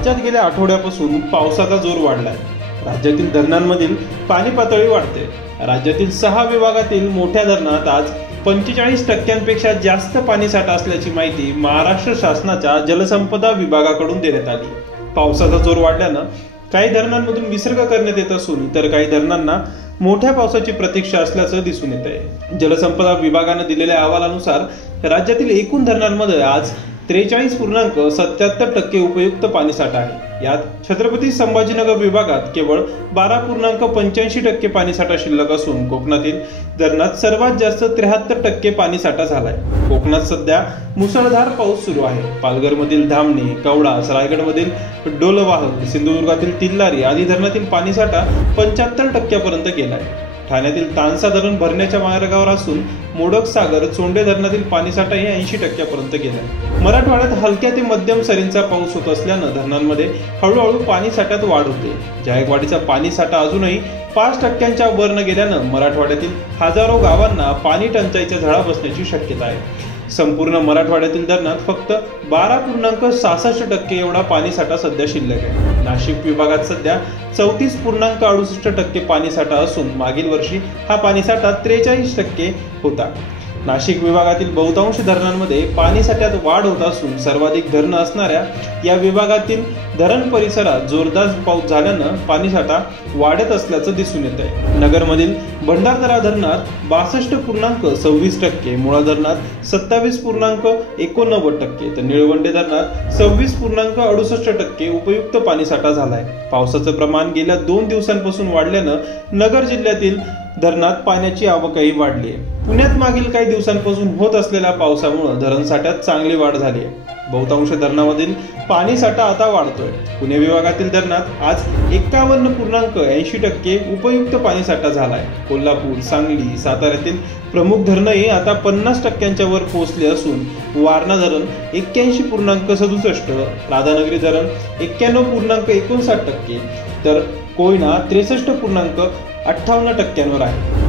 राज्यात गेल्या आठवड्यापासून पावसाचा जोर वाढलाय। राज्यातील धरणांमधील पाणी पातळी वाढते। राज्यातील 6 विभागातील मोठ्या धरणात आज 45% जास्त पाणीसाठा असल्याची माहिती महाराष्ट्र शासनाच्या जलसंपदा विभागाकडून देण्यात आली। पावसाचा जोर वाढल्यानं काही धरणांमधून विसर्ग करण्यात येत असून इतर काही धरणांना मोठ्या पावसाची प्रतीक्षा असल्याचं दिसून येत आहे। जलसंपदा विभागाने दिलेल्या अहवालानुसार राज्यातील एकूण धरणांमध्ये आज 43.77% उपयुक्त पाणीसाठा आहे। यात छत्रपती संभाजीनगर विभागात केवळ 12.85% पाणीसाठा शिल्लक असून कोकणातील धरणात सर्वात जास्त 73% पाणीसाठा झालाय। कोकणात सध्या मुसळधार पाऊस सुरू आहे। पालघरमधील धामणी, कवडास, रायगडमधील डोलवाहल, सिंधुदुर्गातील तिल्लारी आदी धरणातील पाणीसाठा 75% पर्यंत गेलाय। ठाण्यातील तानसा धरण भरण्याच्या मार्गावर असून मोडक सागर, चोंडे धरणातील पाणीसाठाही 80% पर्यंत गेलाय। मराठवाड्यात हलक्या ते मध्यम सरींचा पाऊस होत असल्यानं धरणांमध्ये हळूहळू पाणीसाठ्यात वाढ होते। जायकवाडीचा पाणीसाठा अजूनही 5% वर न गेल्यानं मराठवाड्यातील हजारो गावांना पाणी टंचाईचा झळा बसण्याची शक्यता आहे। संपूर्ण मराठवाड्यातील धरणात फक्त 12.66% एवढा पाणीसाठा सध्या शिल्लक आहे। नाशिक विभागात सध्या 34.68% पाणीसाठा असून मागील वर्षी हा पाणीसाठा 43% होता। नाशिक विभागातील बहुतांश धरणांमध्ये पाणीसाठ्यात वाढ होत असून सर्वाधिक धरणं असणाऱ्या या विभागातील धरण परिसरात जोरदार पाऊस झाल्यानं पाणीसाठा वाढत असल्याचं दिसून येत आहे। नगरमधील भंडारदरा धरणात 62.26%, मुळा धरणात 27.89% तर निळवंडे धरणात 26.68% उपयुक्त पाणीसाठा झालाय। पावसाचं प्रमाण गेल्या 2 दिवसांपासून वाढल्यानं नगर जिल्ह्यातील धरणात पाण्याची आवकही वाढली आहे। पुण्यात मागील काही दिवसांपासून होत असलेल्या पावसामुळे धरण साठ्यात चांगली वाढ झाली आहे। बहुतांश धरणामधील पाणीसाठा आता वाढतोय। पुणे विभागातील धरणात आज 51.80% उपयुक्त पाणीसाठा झालाय। कोल्हापूर, सांगली, साताऱ्यातील प्रमुख धरणंही आता 50% वर पोहोचले असून वारणा धरण 81.67%, राधानगरी धरण 91.59% तर कोयना 63.58% आहे।